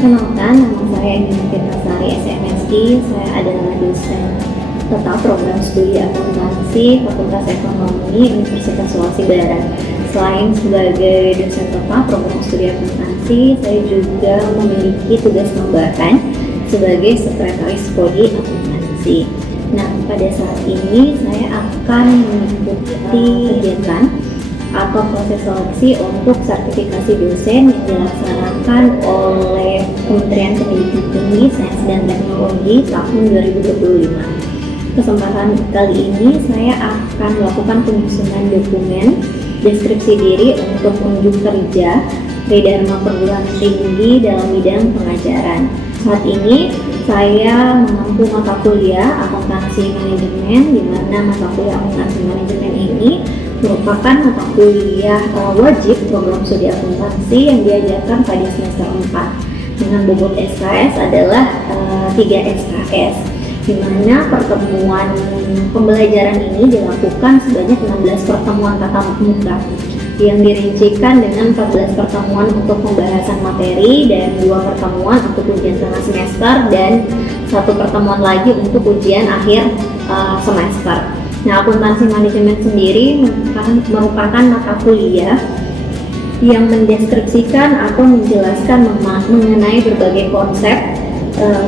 Perkenalkan, nama saya Nina Firtasari SMSI. Saya adalah dosen tetap program studi akuntansi Fakultas Ekonomi Universitas Sulawesi Barat. Selain sebagai dosen tetap program studi akuntansi, saya juga memiliki tugas tambahan sebagai sekretaris prodi akuntansi. Nah, pada saat ini saya akan mengikuti kegiatan atau proses seleksi untuk sertifikasi dosen yang dilaksanakan oleh Kementerian Pendidikan Tinggi, Sains dan Teknologi tahun 2025. Kesempatan kali ini saya akan melakukan penyusunan dokumen deskripsi diri untuk unjuk kerja di Dharma Perguruan Tinggi dalam bidang pengajaran. Saat ini saya menempuh mata kuliah akuntansi manajemen, di mana mata kuliah akuntansi manajemen ini merupakan mata kuliah wajib program studi akuntansi yang diajarkan pada semester 4 dengan bobot SKS adalah 3 SKS, di mana pertemuan pembelajaran ini dilakukan sebanyak 16 pertemuan tatap muka yang dirincikan dengan 14 pertemuan untuk pembahasan materi dan 2 pertemuan untuk ujian tengah semester dan 1 pertemuan lagi untuk ujian akhir semester. Nah, akuntansi manajemen sendiri merupakan mata kuliah yang mendeskripsikan atau menjelaskan mengenai berbagai konsep,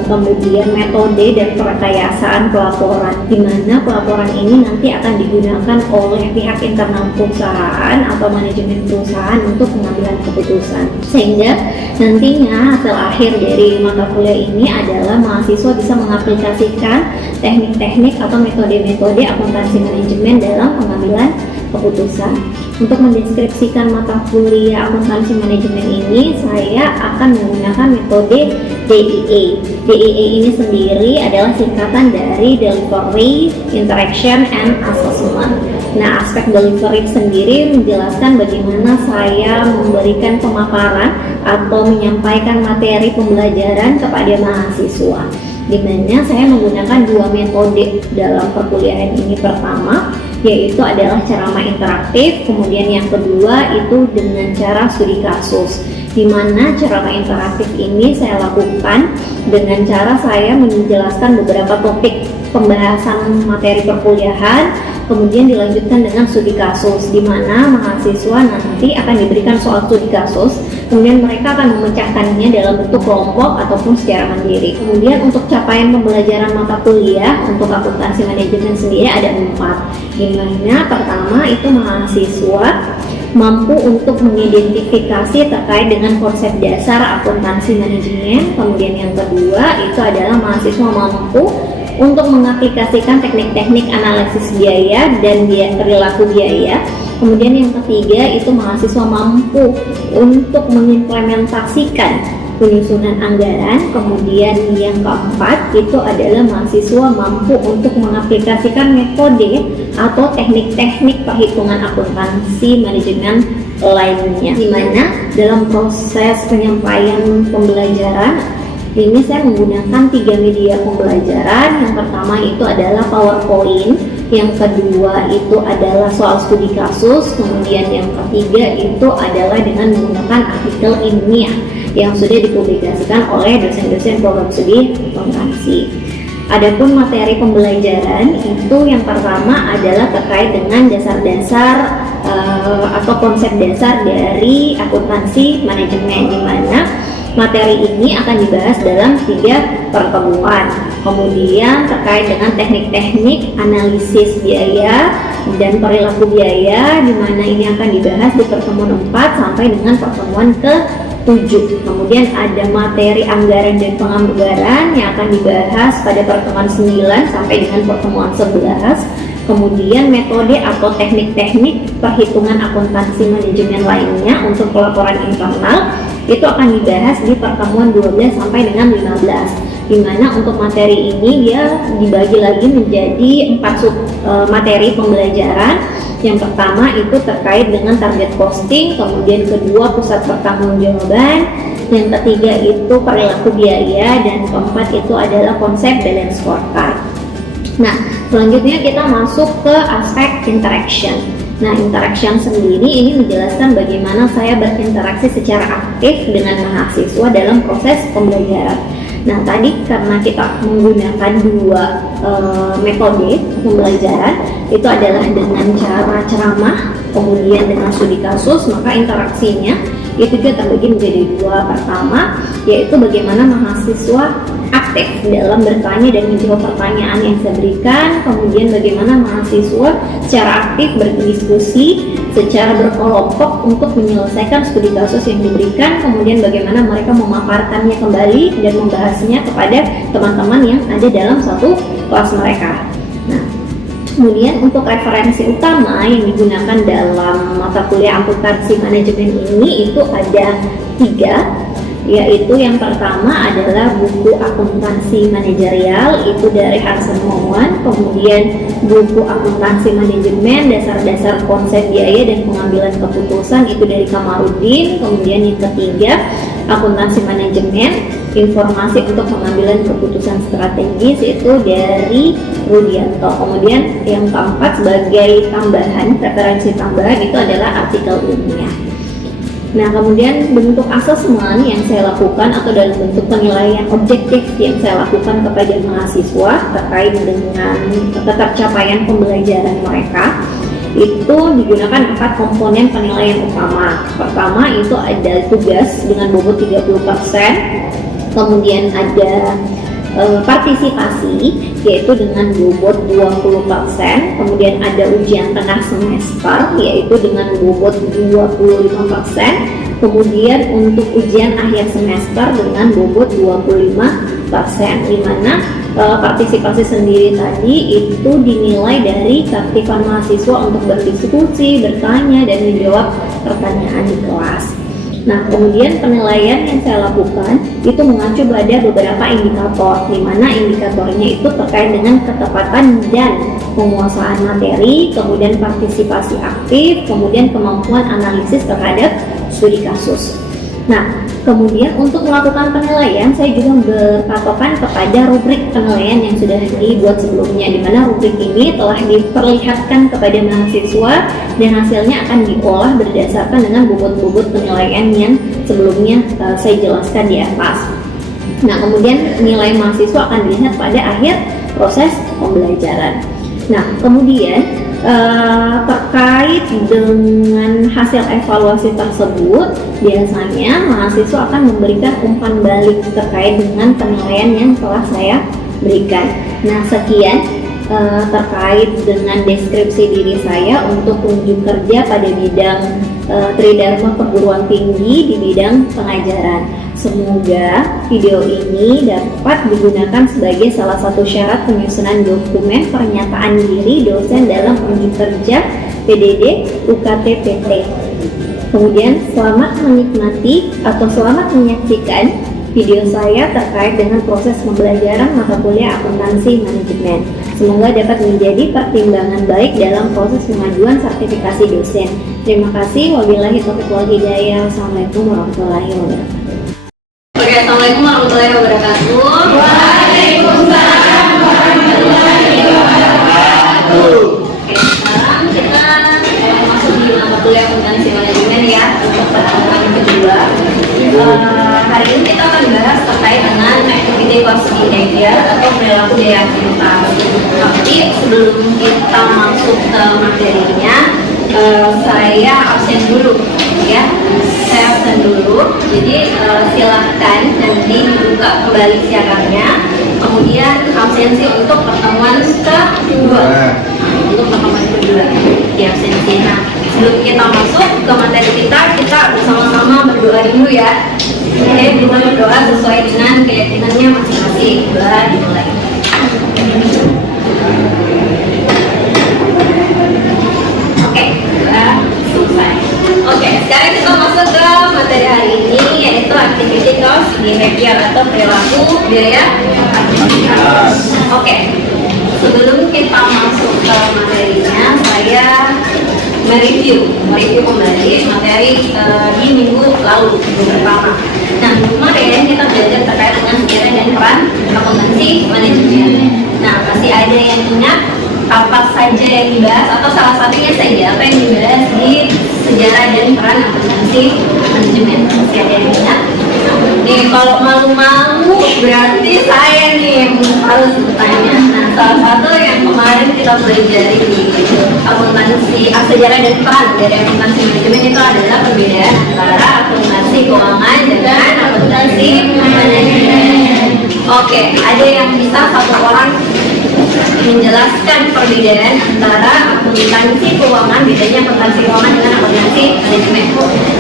kemudian metode dan perekayasaan pelaporan, di mana pelaporan ini nanti akan digunakan oleh pihak internal perusahaan atau manajemen perusahaan untuk pengambilan keputusan, sehingga nantinya hasil akhir dari mata kuliah ini adalah mahasiswa bisa mengaplikasikan teknik-teknik atau metode-metode akuntansi manajemen dalam pengambilan keputusan. Untuk mendeskripsikan mata kuliah akuntansi manajemen ini, saya akan menggunakan metode DIA. DIA ini sendiri adalah singkatan dari Delivery, Interaction, and Assessment. Nah, aspek delivery sendiri menjelaskan bagaimana saya memberikan pemaparan atau menyampaikan materi pembelajaran kepada mahasiswa, di mana saya menggunakan 2 metode dalam perkuliahan ini. Pertama, yaitu adalah ceramah interaktif, kemudian yang kedua itu dengan cara studi kasus, di mana ceramah interaktif ini saya lakukan dengan cara saya menjelaskan beberapa topik pembahasan materi perkuliahan, kemudian dilanjutkan dengan studi kasus, di mana mahasiswa nanti akan diberikan soal studi kasus, kemudian mereka akan memecahkannya dalam bentuk kelompok ataupun secara mandiri. Kemudian untuk capaian pembelajaran mata kuliah untuk akuntansi manajemen sendiri ada 4, di mana pertama itu mahasiswa mampu untuk mengidentifikasi terkait dengan konsep dasar akuntansi manajemen. Kemudian yang kedua itu adalah mahasiswa mampu untuk mengaplikasikan teknik-teknik analisis biaya dan perilaku biaya. Kemudian yang ketiga itu mahasiswa mampu untuk mengimplementasikan penyusunan anggaran. Kemudian yang keempat itu adalah mahasiswa mampu untuk mengaplikasikan metode atau teknik-teknik perhitungan akuntansi manajemen lainnya, di mana dalam proses penyampaian pembelajaran ini saya menggunakan 3 media pembelajaran. Yang pertama itu adalah PowerPoint, yang kedua itu adalah soal studi kasus, kemudian yang ketiga itu adalah dengan menggunakan artikel ilmiah yang sudah dipublikasikan oleh dosen-dosen program studi akuntansi. Adapun materi pembelajaran itu yang pertama adalah terkait dengan dasar-dasar atau konsep dasar dari akuntansi manajemen, di mana materi ini akan dibahas dalam 3 pertemuan. Kemudian terkait dengan teknik-teknik analisis biaya dan perilaku biaya, di mana ini akan dibahas di pertemuan 4 sampai dengan pertemuan ke-7. Kemudian ada materi anggaran dan penganggaran yang akan dibahas pada pertemuan 9 sampai dengan pertemuan 11. Kemudian metode atau teknik-teknik perhitungan akuntansi manajemen lainnya untuk pelaporan internal itu akan dibahas di pertemuan 12 sampai dengan 15, di mana untuk materi ini dia dibagi lagi menjadi 4 materi pembelajaran. Yang pertama itu terkait dengan target costing, kemudian kedua pusat pertanggungjawaban, yang ketiga itu perilaku biaya, dan keempat itu adalah konsep balance scorecard. Nah, selanjutnya kita masuk ke aspek interaction, Nah, interaction sendiri ini menjelaskan bagaimana saya berinteraksi secara aktif dengan mahasiswa dalam proses pembelajaran. Nah, tadi karena kita menggunakan dua metode pembelajaran, itu adalah dengan cara ceramah, kemudian dengan studi kasus, maka interaksinya itu juga terbagi menjadi dua. Pertama, yaitu bagaimana mahasiswa aktif dalam bertanya dan menjawab pertanyaan yang saya berikan, kemudian bagaimana mahasiswa secara aktif berdiskusi secara berkelompok untuk menyelesaikan studi kasus yang diberikan, kemudian bagaimana mereka memaparkannya kembali dan membahasnya kepada teman-teman yang ada dalam satu kelas mereka. Nah, kemudian untuk referensi utama yang digunakan dalam mata kuliah akuntansi manajemen ini itu ada 3, yaitu yang pertama adalah buku akuntansi manajerial, itu dari Hansen Mowan, kemudian buku akuntansi manajemen dasar-dasar konsep biaya dan pengambilan keputusan, itu dari Kamarudin. Kemudian yang ketiga, akuntansi manajemen informasi untuk pengambilan keputusan strategis, itu dari Rudianto. Kemudian yang keempat sebagai tambahan, referensi tambahan itu adalah artikel ilmiah. Nah, kemudian bentuk asesmen yang saya lakukan atau dalam bentuk penilaian objektif yang saya lakukan kepada mahasiswa terkait dengan ketercapaian pembelajaran mereka, itu digunakan 4 komponen penilaian utama. Pertama itu ada tugas dengan bobot 30%, kemudian ada partisipasi yaitu dengan bobot 20%, kemudian ada ujian tengah semester yaitu dengan bobot 25%, kemudian untuk ujian akhir semester dengan bobot 25%, di mana partisipasi sendiri tadi itu dinilai dari keaktifan mahasiswa untuk berdiskusi, bertanya, dan menjawab pertanyaan di kelas. Nah, kemudian penilaian yang saya lakukan itu mengacu pada beberapa indikator, di mana indikatornya itu terkait dengan ketepatan dan penguasaan materi, kemudian partisipasi aktif, kemudian kemampuan analisis terhadap studi kasus. Nah, kemudian untuk melakukan penilaian, saya juga berpatokan kepada rubrik penilaian yang sudah dibuat sebelumnya, di mana rubrik ini telah diperlihatkan kepada mahasiswa dan hasilnya akan diolah berdasarkan dengan bobot-bobot penilaian yang sebelumnya saya jelaskan di atas. Nah, kemudian nilai mahasiswa akan dilihat pada akhir proses pembelajaran. Nah, kemudian terkait dengan hasil evaluasi tersebut, biasanya mahasiswa akan memberikan umpan balik terkait dengan penilaian yang telah saya berikan. Nah, sekian terkait dengan deskripsi diri saya untuk unjuk kerja pada bidang Tridharma Perguruan Tinggi di bidang pengajaran. Semoga video ini dapat digunakan sebagai salah satu syarat penyusunan dokumen pernyataan diri dosen dalam unjuk kerja PDD UKT PT. Kemudian selamat menikmati atau selamat menyaksikan video saya terkait dengan proses pembelajaran mata kuliah akuntansi manajemen. Semoga dapat menjadi pertimbangan baik dalam proses pengajuan sertifikasi dosen. Terima kasih. Wabillahi taufiq wal hidayah. Assalamualaikum warahmatullahi wabarakatuh. Oke, assalamualaikum warahmatullahi wabarakatuh. Waalaikumsalam warahmatullahi wabarakatuh. Oke, sekarang kita masuk di mata kuliah akuntansi manajemen ya untuk pertemuan yang kedua. Hari ini kita akan bahas terkait dengan activity cost behavior atau perilaku daya aktivitas. Tapi sebelum kita masuk ke materinya, saya absen dulu ya. Saya absen dulu. Jadi silahkan nanti dibuka kembali siarannya. Kemudian absensi untuk pertemuan kedua. Untuk pertemuan kedua di absensi. Nah, sebelum kita masuk ke materi kita bersama-sama berdoa dulu ya. Oke, kita berdoa sesuai dengan keyakinannya masing-masing. Doa dimulai. Oke, doa selesai. Oke, sekarang kita masuk ke materi hari ini, yaitu activity cost behavior atau perilaku biaya aktivitas. Oke, sebelum kita masuk ke materinya, saya mereview kembali materi di minggu lalu, minggu pertama. Nah, minggu kemarin kita belajar terkait dengan kegiatan dan peran akuntansi manajemen. Nah, masih ada yang ingat apa saja yang dibahas atau salah satunya saja apa yang dibahas di sejarah dan peran akuntansi manajemen. Masih ada yang ingat? Nih kalau malu-malu berarti saya nih harus bertanya. Nah, salah satu yang kemarin kita pelajari di akuntansi sejarah dan peran dari akuntansi manajemen itu adalah perbedaan antara akuntansi keuangan dengan akuntansi manajemen. Oke, ada yang bisa satu orang menjelaskan perbedaan antara akuntansi keuangan, bedanya akuntansi keuangan dengan akuntansi manajemen?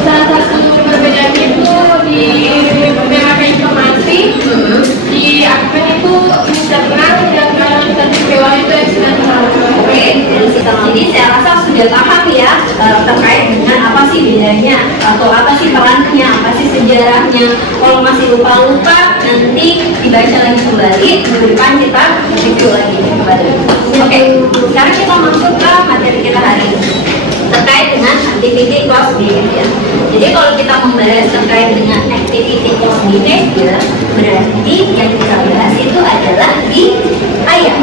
Salah satu perbedaan itu di pemakaian informasi. Di akun itu bisa terang, sedangkan akuntansi keuangan itu eksternal. Oke, jadi saya rasa sudah paham ya terkait dengan apa sih bedanya atau apa sih perannya, apa sih sejarahnya. Kalau masih lupa-lupa nanti dibaca lagi kembali, minggu depan kita review lagi kembali. Oke, sekarang kita masuk ke materi kita hari ini terkait dengan activity cost behavior. Jadi kalau kita membahas terkait dengan activity cost behavior, berarti yang kita bahas itu adalah biaya.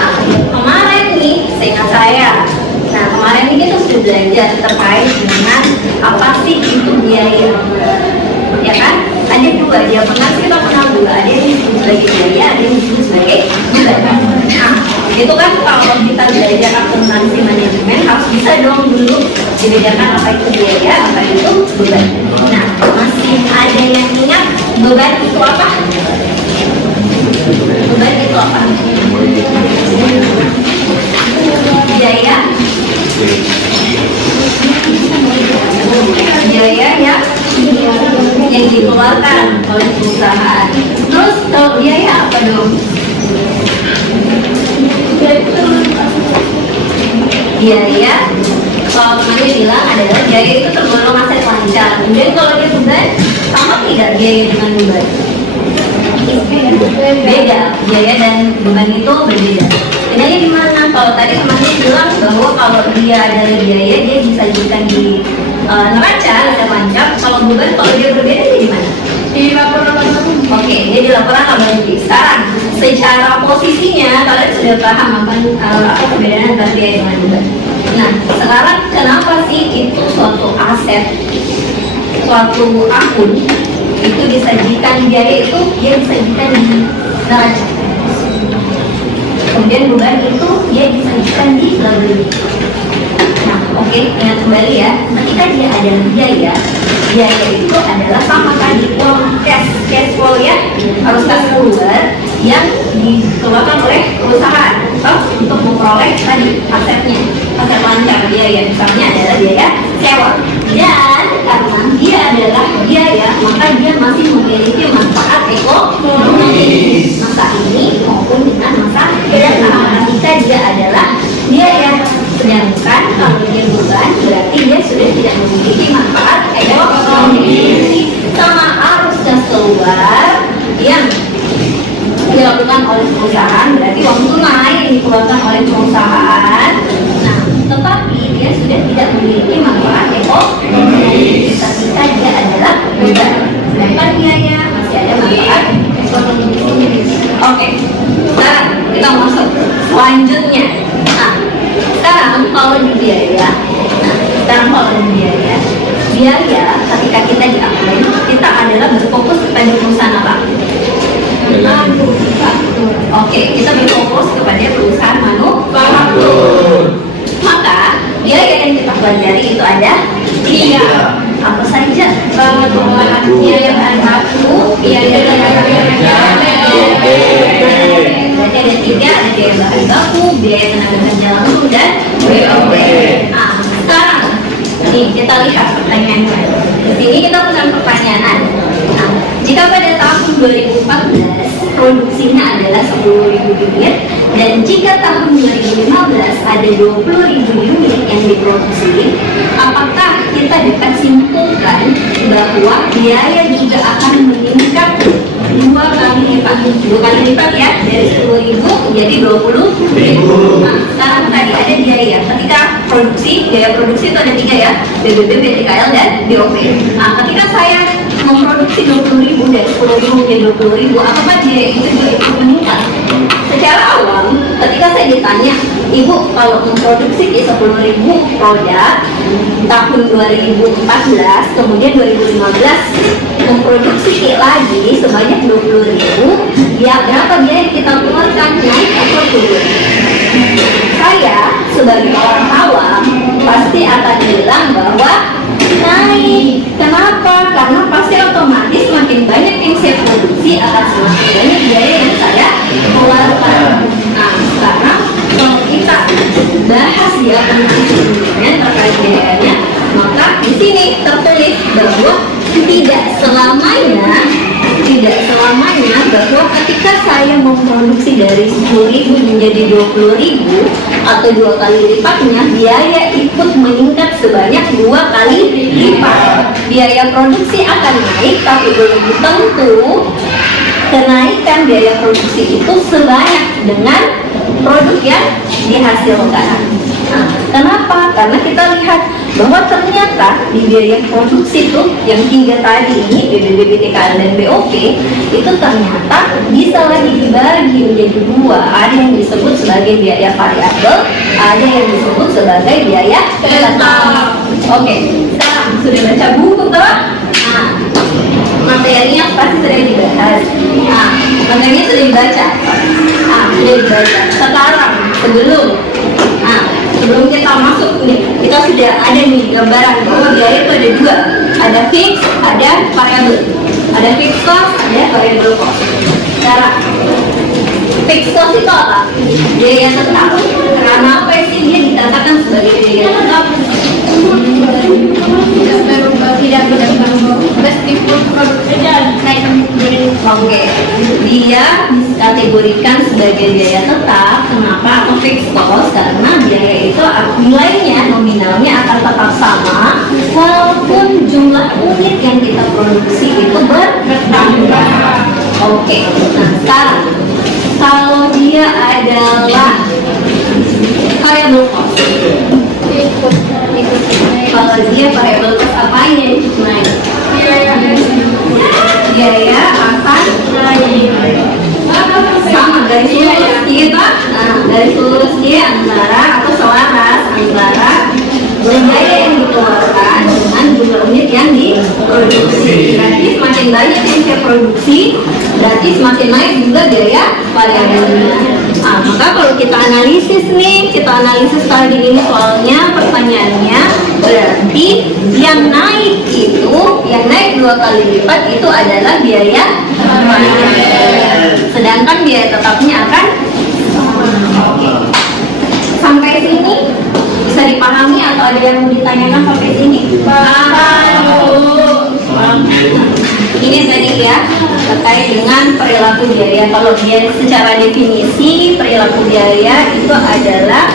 Nah, kemarin nih, seingat saya, nah kemarin ini kita sudah belajar terkait dengan apa sih itu biaya, ya kan? Ada dua, dia pernah kita kenal dua, ada yang disebut sebagai biaya, ada yang disebut sebagai beban. Nah, itu kan kalau kita belajar akuntansi manajemen harus bisa dong dulu dibedakan apa itu biaya, apa itu beban. Nah, masih ada yang ingat beban itu apa? Beban itu apa? Biaya. Biaya ya yang dikeluarkan oleh perusahaan. Terus kalau biaya apa dong? Biaya kalau kemarin bilang adalah biaya itu tergolong aset lancar. Kemudian kalau dia beban, sama tidak biaya dengan beban? Beda, biaya dan beban itu berbeda. Bedanya di mana? Kalau tadi kemarin bilang bahwa kalau dia adalah biaya, dia disajikan di neraca aset lancar. Kalau beban, kalau dia berbeda, dia di mana? Di laporan laba. Oke, dia di laporan laba rugi. Sekarang, secara posisinya kalian sudah paham apa perbedaan antara biaya dengan beban. Nah, sekarang kenapa sih itu suatu aset, suatu akun itu disajikan biaya itu dia disajikan di neraca. Kemudian beban itu dia disajikan di laba rugi. Nah, oke, ingat kembali ya, ketika dia ada biaya itu adalah sama tadi uang cash flow ya, harus kas keluar yang dikeluarkan oleh perusahaan untuk memperoleh tadi asetnya, aset lancar biaya, misalnya adalah biaya sewa. Dan karena dia adalah biaya, maka dia masih memiliki manfaat ekonomi masa ini maupun dengan masa depan ketika dia adalah biaya. Sedangkan kalau dia beban, berarti dia sudah tidak memiliki manfaat ekonomi. Sama arus gas keluar yang dilakukan oleh perusahaan, berarti uang tunai yang dikeluarkan oleh perusahaan. Nah, tetapi dia sudah tidak memiliki manfaat ekonomi ketika dia adalah beban. Sedangkan biaya masih ada manfaat ekonomi. Oke, sekarang kita masuk selanjutnya. Nah, sekarang kalau di biaya, biaya ketika kita diakuin, kita adalah berfokus kepada perusahaan apa? Manufaktur. Oke, kita berfokus kepada perusahaan manufaktur. Maka biaya yang kita pelajari itu ada tiga. Apa saja? Biaya bahan baku, biaya berarti ada tiga, ada biaya bahan baku, biaya tenaga kerja langsung, dan BOP. Nah, sekarang nih kita lihat pertanyaannya. Di sini kita punya pertanyaan. Nah, jika pada tahun 2014 produksinya adalah 10.000 unit dan jika tahun 2015 ada 20.000 unit yang diproduksi, apakah kita dapat simpulkan bahwa biaya juga akan meningkat dua kali lipat ya, dari 10.000 menjadi 20.000. Nah, sekarang tadi ada biaya ketika produksi, biaya produksi itu ada tiga ya, BBB, BTKL, dan BOP. Nah, ketika saya memproduksi 20.000 dari 10.000 menjadi 20.000, apakah biaya itu juga ikut meningkat? Secara awam, ketika saya jadi ditanya, Ibu kalau memproduksi di 10.000 produk tahun 2014, kemudian 2015 memproduksi lagi sebanyak 20.000, ya berapa biaya yang kita keluarkan, naik atau turun? Saya sebagai orang awam pasti akan bilang bahwa naik. Kenapa? Karena pasti otomatis makin banyak yang saya produksi akan semakin banyak biaya yang saya keluarkan. Nah, sekarang kalau kita bahas ya penelitian terkait biayanya, maka di sini tertulis bahwa tidak selamanya bahwa ketika saya memproduksi dari 10.000 menjadi 20.000 atau 2 kali lipatnya, biaya ikut meningkat sebanyak 2 kali lipat. Biaya produksi akan naik, tapi belum tentu kenaikan biaya produksi itu sebanyak dengan produk yang dihasilkan. Nah, kenapa? Karena kita lihat bahwa ternyata di biaya produksi itu yang 3 tadi ini, BBB, BTKL, dan BOP, itu ternyata bisa lagi dibagi menjadi 2. Ada yang disebut sebagai biaya variabel, ada yang disebut sebagai biaya tetap. Oke, sekarang sudah baca buku toh? Nah, materinya pasti sudah dibahas. Nah, materinya sudah dibaca. Sudah dibaca. Sekarang sebelum kita masuk nih, kita sudah ada nih gambaran bahwa biaya itu ada 2, ada fix, ada variabel. Ada fixed cost, ada variable cost. Sekarang fixed cost itu apa? Biaya tetap. Karena apa sih dia dikatakan sebagai biaya tetap? Tidak berubah meskipun produknya naik. Oke, dia dikategorikan sebagai biaya tetap. Kenapa? Atau fixed cost? Karena biaya itu nilainya nominalnya akan tetap sama walaupun jumlah unit yang kita produksi itu bertambah. Oke, nah sekarang kalau dia adalah variable cost, kalau dia variable cost apanya yang naik? Biaya akan naik. Sama garis lurus gitu. Nah, garis lurus dia antara atau selaras antara biaya yang dikeluarkan dengan jumlah unit yang diproduksi. Berarti semakin banyak yang saya produksi, berarti semakin naik juga biaya variabelnya. Nah, maka kalau kita analisis tadi ini soalnya pertanyaannya, berarti yang naik 2 kali lipat itu adalah biaya variabel. Sedangkan biaya tetapnya akan sampai sini bisa dipahami atau ada yang mau ditanyakan sampai sini? Ini tadi ya terkait dengan perilaku biaya. Kalau dia secara definisi perilaku biaya itu adalah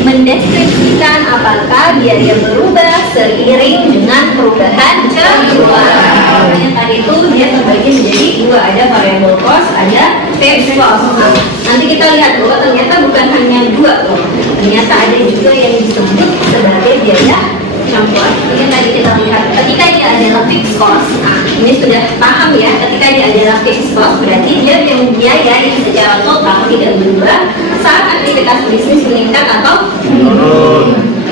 mendeskripsikan apakah biaya berubah seiring dengan perubahan keluaran. Yang tadi itu dia terbagi menjadi 2, ada variable cost, ada fixed cost. Nah, nanti kita lihat bahwa ternyata bukan hanya 2 loh. Ternyata ada juga yang disebut sebagai biaya campuran. Ini tadi kita lihat ketika dia adalah fixed cost. Nah, ini sudah paham ya, ketika dia adalah fixed cost berarti dia yang biaya yang secara total tidak berubah saat aktivitas bisnis meningkat atau menurun.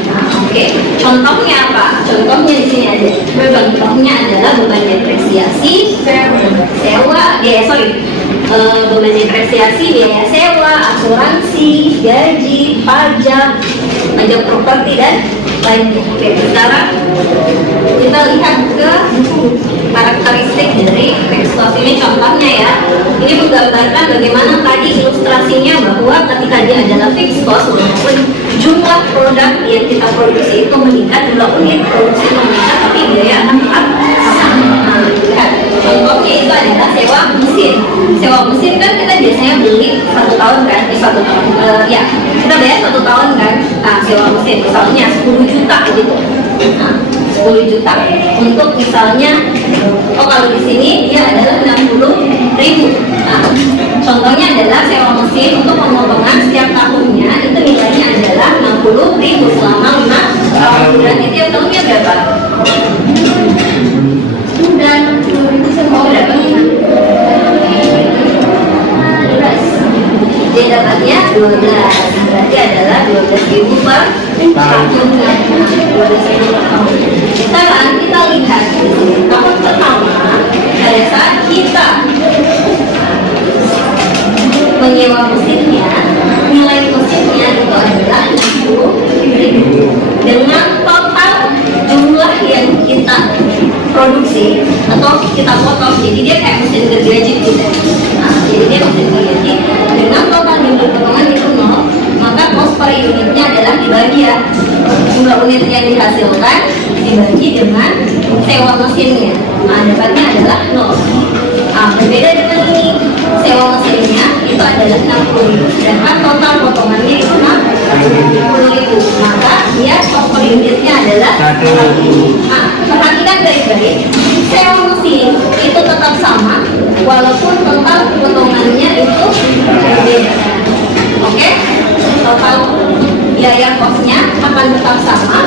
Nah, oke. Contohnya apa? Contohnya di sini ada. Contohnya adalah beban depresiasi, beban depresiasi, biaya sewa, asuransi, gaji, pajak properti dan lainnya. Oke, sekarang kita lihat ke karakteristik dari fixed cost ini. Contohnya ya, ini menggambarkan bagaimana tadi ilustrasinya bahwa ketika dia adalah fixed cost, walaupun jumlah produk yang kita produksi itu meningkat, jumlah unit produksi itu meningkat, tapi biaya akan tetap sama. Lihat, contohnya itu adalah sewa mesin. Sewa mesin kan kita biasanya beli 1 tahun kan, ya kita bayar 1 tahun kan. Nah, sewa mesin misalnya 10 juta gitu. Nah, 10 juta untuk misalnya, kalau di sini dia adalah 60.000. Nah, contohnya adalah sewa mesin untuk pemotongan setiap tahunnya itu nilainya adalah 60.000 selama 5 tahun. Berarti tiap tahunnya berapa? Dan 10.000 Berapa? 12. Dia dapatnya 12. atau kita potong, jadi dia kayak mesin gergaji gitu. Nah, jadi dia mesin gergaji dengan total jumlah potongan itu 0, maka cost per unitnya adalah dibagi ya, jumlah unit yang dihasilkan dibagi dengan sewa mesinnya. Nah, dapatnya adalah 0. Nah, berbeda dengan ini, sewa mesinnya itu adalah 60.000, sedangkan total potongannya itu 60.000, maka dia cost per unitnya adalah 1. Nah, perhatikan baik-baik, sewa mesin itu tetap sama walaupun total potongannya itu berbeda. Oke, total biaya kosnya akan tetap sama,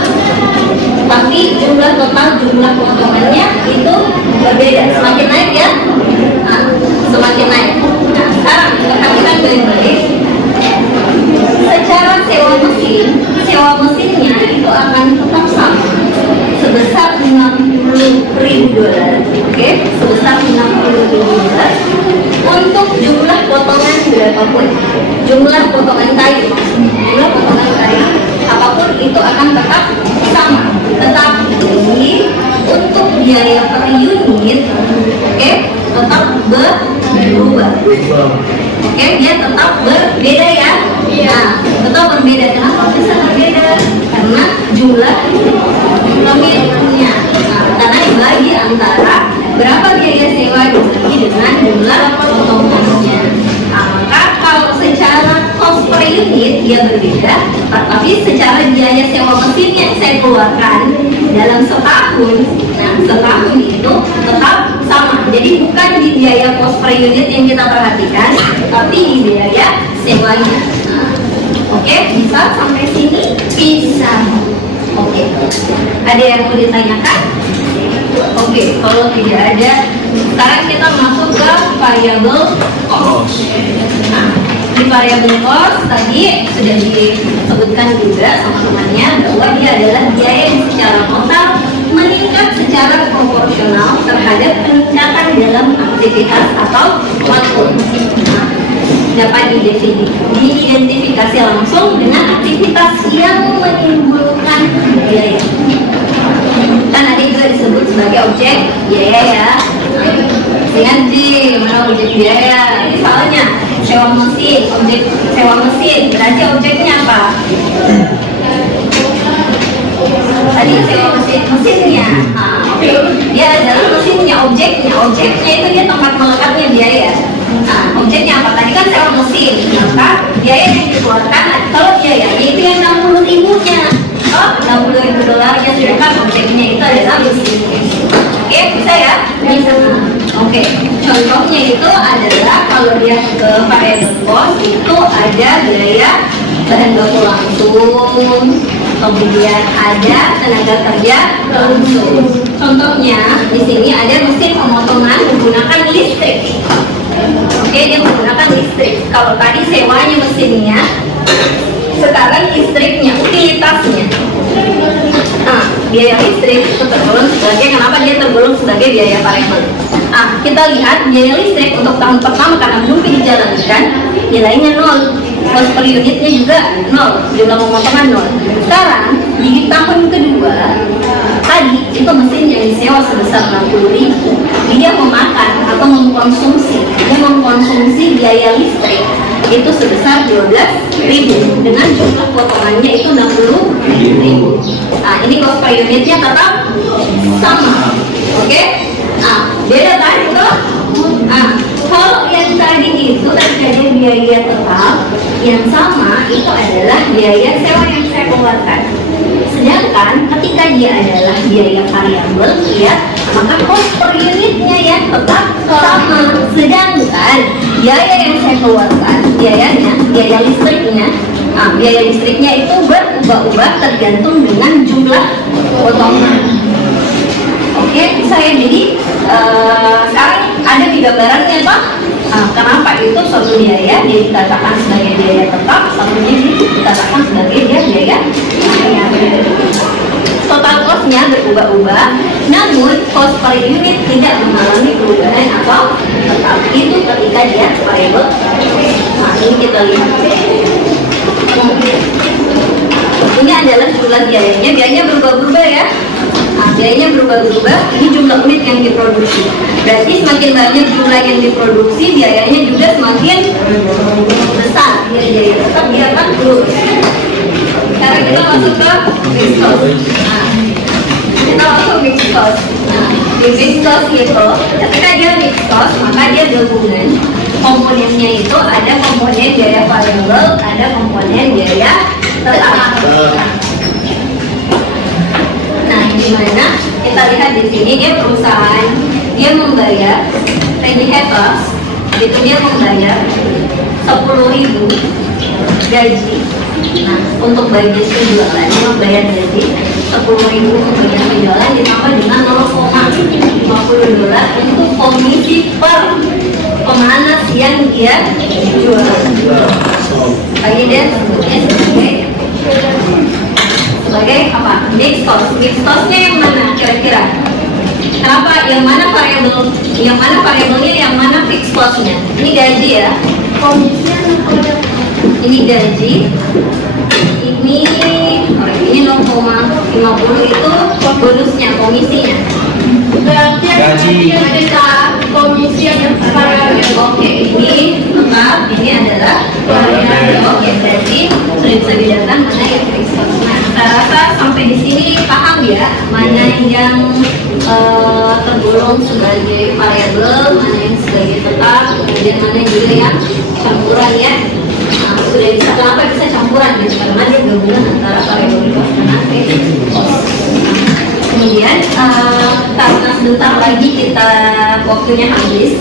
tapi jumlah potongannya itu berbeda, semakin naik ya. Nah, semakin naik. Nah, sekarang perhatikan baik-baik, secara sewa mesinnya itu akan tetap sama sebesar $60.000. Oke, sebesar $60.000 untuk jumlah potongan berapapun, jumlah potongan kayu apapun itu akan tetap sama. Tetapi untuk biaya per unit, oke, tetap berubah. Oke, dia tetap berbeda ya. Nah, tetap berbeda. Kenapa bisa berbeda? Karena jumlah unitnya. Nah, karena dibagi antara berapa biaya sewa dibagi dengan jumlah potongannya. Nah, maka kalau secara cost per unit dia berbeda, tapi secara biaya sewa mesin yang saya keluarkan dalam setahun, nah setahun itu tetap sama. Jadi bukan di biaya cost per unit yang kita perhatikan, tapi di biaya sewanya. Nah, oke, bisa sampai sini? Bisa. Oke, ada yang mau ditanyakan? Oke, kalau tidak ada, sekarang kita masuk ke variable cost. Nah, di variable cost tadi sudah disebutkan juga sama temannya bahwa dia adalah biaya yang secara total meningkat secara proporsional terhadap peningkatan dalam aktivitas atau waktu. Nah, dapat diidentifikasi langsung dengan aktivitas yang menimbulkan biaya. Kan ada juga disebut sebagai objek biaya ya. Dengan mana objek biaya? Misalnya sewa mesin, objek sewa mesin, berarti objeknya apa? Tadi sewa mesinnya. Oke. Dia adalah mesinnya, objeknya itu dia tempat melekatnya biaya. Nah, objeknya apa? Tadi kan sewa mesin, maka biaya yang dikeluarkan, kalau biayanya itu yang 60.000-nya. Oh, $60.000, sedangkan objeknya itu adalah mesinnya. Oke, bisa ya? Bisa. Oke, contohnya itu adalah kalau dia ke variable cost itu ada biaya bahan baku langsung, kemudian ada tenaga kerja langsung. Contohnya di sini ada mesin pemotongan menggunakan listrik. Oke, dia menggunakan listrik. Kalau tadi sewanya mesinnya, sekarang listriknya, utilitasnya. Nah, biaya listrik itu tergolong sebagai, kenapa dia tergolong sebagai biaya variabel? Kita lihat biaya listrik untuk tahun pertama karena belum dijalankan nilainya 0, cost per unitnya juga 0, jumlah pemotongan 0. Sekarang di tahun kedua tadi itu mesin yang disewa sebesar 60.000, dia memakan atau mengkonsumsi biaya listrik itu sebesar 12.000 dengan jumlah potongannya itu 60.000. Nah, ini cost per unitnya tetap sama. Oke? Beda kan itu? Kalau yang tadi itu ada biaya tetap yang sama itu adalah biaya sewa yang saya keluarkan. Sedangkan ketika dia adalah biaya variabel, ya, maka cost per unitnya ya tetap sama. Sedangkan biaya yang saya keluarkan, biaya listriknya itu berubah-ubah tergantung dengan jumlah potongan. Oke, bisa ya. Jadi sekarang ada di gambarannya Pak. Kenapa itu suatu biaya dia dikatakan sebagai biaya tetap, satunya dikatakan sebagai biaya variabel. Total cost-nya berubah-ubah, namun cost per unit tidak mengalami perubahan atau tetap. Itu ketika dia variabel. Nah, ini kita lihat. Ini adalah jumlah biayanya berubah-ubah ya. Biayanya berubah-ubah. Ini jumlah jumlah unit yang diproduksi. Berarti semakin banyak jumlah yang diproduksi, biayanya juga semakin besar. Jadi tetap dia akan turun. Sekarang kita masuk ke fixed cost. Nah, kita masuk fixed cost. Nah, di fixed cost itu, ketika dia fixed cost, maka dia gabungan. Komponennya itu ada komponen biaya variabel, ada komponen biaya tetap. Nah, gimana? Kita lihat di sini dia perusahaan, dia membayar Redihators, itu dia membayar 10.000 gaji. Nah, untuk bagian penjualan dia membayar gaji 10.000 untuk bagian penjualan ditambah dengan 0,50 dolar untuk komisi per pemanas yang dia jual. Bagi dia sebutnya sebagai apa? Mixed cost. Mixed costnya yang mana kira-kira? Kenapa? Yang mana variabel? Yang mana variabelnya? Yang mana fixed costnya? Ini gaji ya. Ini gaji. Ini 0,50 itu bonusnya, komisinya. Berarti Gaji. kita komisi yang variabel. Oke, ini tetap, ini adalah variabel. Oke, berarti sudah bisa bedakan mana yang fixed cost. Nah, saya rasa sampai di sini paham ya, mana yang tergolong sebagai variabel, mana yang sebagai tetap, kemudian mana juga yang campuran ya. Nah, sudah bisa, kenapa bisa campuran gitu? Karena dia gabungan antara variabel cost dan fixed cost. Kemudian karena sebentar lagi kita waktunya habis,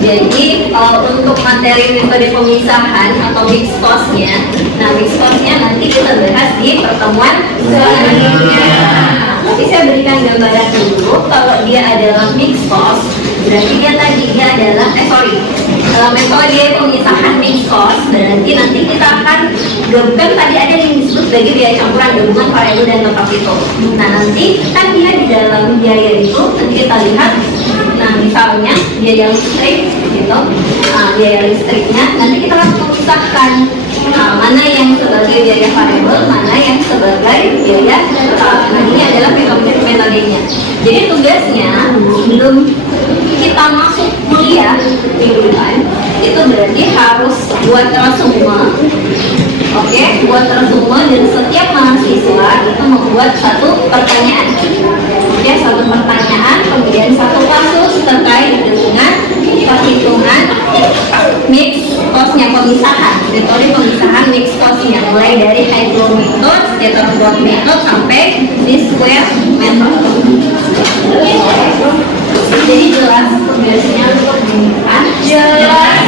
jadi untuk materi metode pemisahan atau mixed costnya, nah mixed costnya nanti kita bahas di pertemuan selanjutnya. Tapi saya berikan gambaran dulu, kalau dia adalah mixed cost, berarti dia adalah metode pemisahan mixed cost, berarti nanti kita akan gabungkan, tadi ada yang disebut sebagai biaya campuran gabungan variabel dan tetap itu. Nah nanti kan dia di dalam biaya itu nanti kita lihat, nah misalnya biaya listrik gitu, biaya listriknya nanti kita akan memisahkan mana yang sebagai biaya variabel, mana yang sebagai biaya tetap. Nah ini adalah metodenya. Jadi tugasnya sebelum kita masuk kuliah minggu depan itu berarti harus buat semua. Oke, buat semua, dan setiap mahasiswa itu membuat satu pertanyaan. Oke, satu pertanyaan, kemudian satu kasus terkait dengan perhitungan mixed costnya, pemisahan, metode pemisahan mixed costnya, mulai dari Haidlo method, Scatter-Plot method, sampai D-square method. Jadi jelas tugasnya untuk menemukan jelas.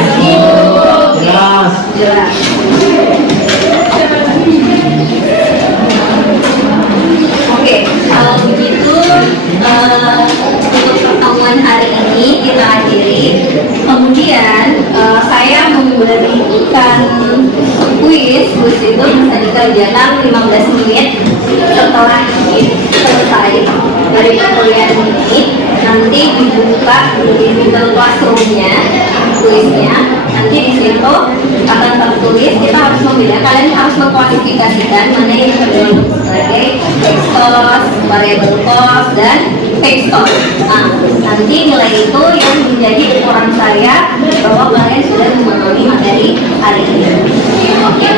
Oke, kalau begitu untuk pertemuan hari ini kita akhiri. Kemudian saya memberikan kuis itu bisa dikerjakan 15 menit setelah selesai dari perkuliahan ini. Nanti dibuka di Google Classroom-nya, kuisnya. Nanti di situ akan tertulis, kita harus membedakan, kalian harus mengklasifikasikan mana yang tergolong sebagai fixed cost, variable cost, dan fixed cost. Nah, nanti nilai itu yang menjadi ukuran saya bahwa kalian sudah memenuhi materi hari ini. Oke,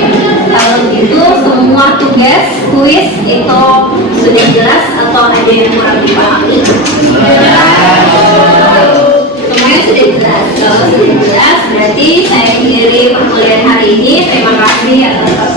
kalau begitu semua tugas kuis itu sudah jelas atau ada yang kurang dipahami? Semuanya sudah jelas. Kalau sudah jelas, berarti saya akhiri perkuliahan hari ini. Terima kasih atas